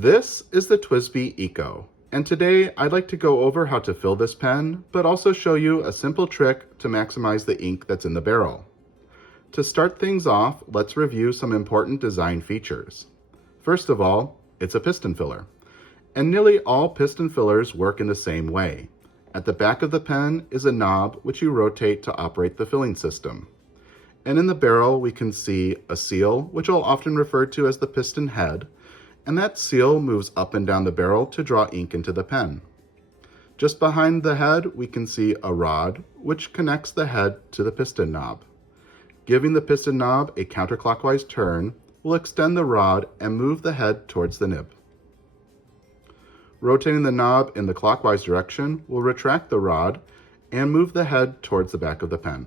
This is the TWSBI ECO, and today I'd like to go over how to fill this pen, but also show you a simple trick to maximize the ink that's in the barrel. To start things off, let's review some important design features. First of all, it's a piston filler, and nearly all piston fillers work in the same way. At the back of the pen is a knob which you rotate to operate the filling system. And in the barrel we can see a seal, which I'll often refer to as the piston head, and that seal moves up and down the barrel to draw ink into the pen. Just behind the head we can see a rod which connects the head to the piston knob. Giving the piston knob a counterclockwise turn will extend the rod and move the head towards the nib. Rotating the knob in the clockwise direction will retract the rod and move the head towards the back of the pen.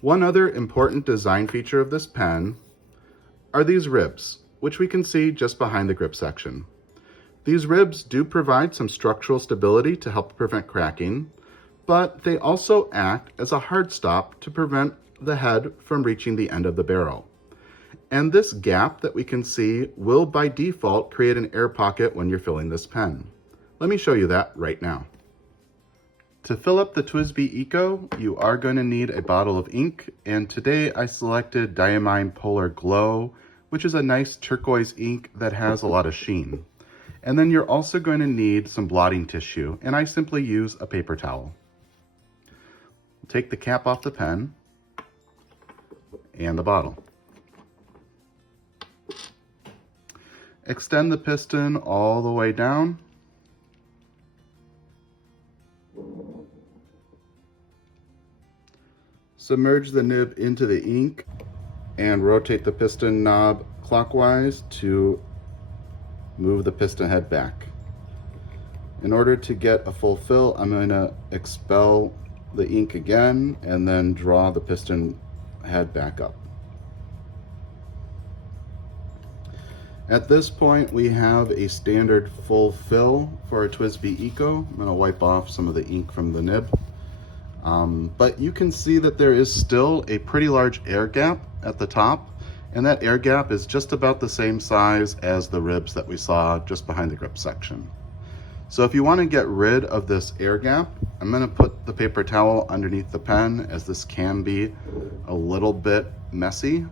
One other important design feature of this pen are these ribs, which we can see just behind the grip section. These ribs do provide some structural stability to help prevent cracking, but they also act as a hard stop to prevent the head from reaching the end of the barrel. And this gap that we can see will by default create an air pocket when you're filling this pen. Let me show you that right now. To fill up the TWSBI ECO, you are going to need a bottle of ink, and today I selected Diamine Polar Glow, which is a nice turquoise ink that has a lot of sheen. And then you're also going to need some blotting tissue, and I simply use a paper towel. Take the cap off the pen and the bottle. Extend the piston all the way down. Submerge the nib into the ink and rotate the piston knob clockwise to move the piston head back. In order to get a full fill, I'm going to expel the ink again and then draw the piston head back up. At this point, we have a standard full fill for our TWSBI ECO. I'm going to wipe off some of the ink from the nib. But you can see that there is still a pretty large air gap at the top, and that air gap is just about the same size as the ribs that we saw just behind the grip section. So if you want to get rid of this air gap, I'm going to put the paper towel underneath the pen, as this can be a little bit messy.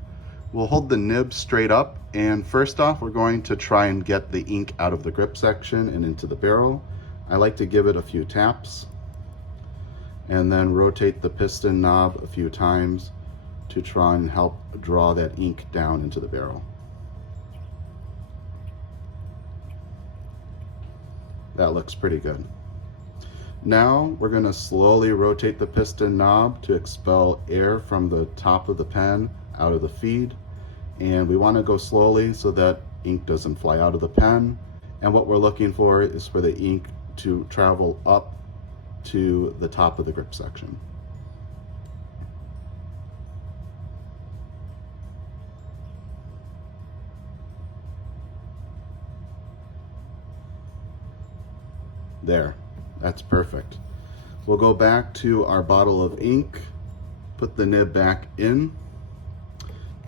We'll hold the nib straight up, and first off we're going to try and get the ink out of the grip section and into the barrel. I like to give it a few taps and then rotate the piston knob a few times to try and help draw that ink down into the barrel. That looks pretty good. Now we're going to slowly rotate the piston knob to expel air from the top of the pen out of the feed, and we want to go slowly so that ink doesn't fly out of the pen, and what we're looking for is for the ink to travel up to the top of the grip section. There, that's perfect. We'll go back to our bottle of ink, put the nib back in,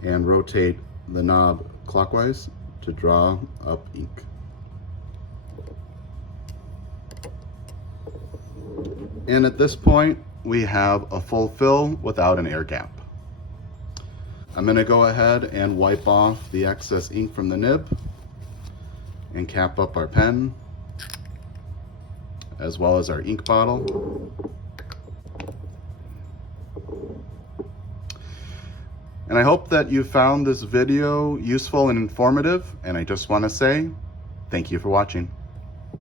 and rotate the knob clockwise to draw up ink. And at this point, we have a full fill without an air gap. I'm going to go ahead and wipe off the excess ink from the nib and cap up our pen, as well as our ink bottle. And I hope that you found this video useful and informative, and I just want to say thank you for watching.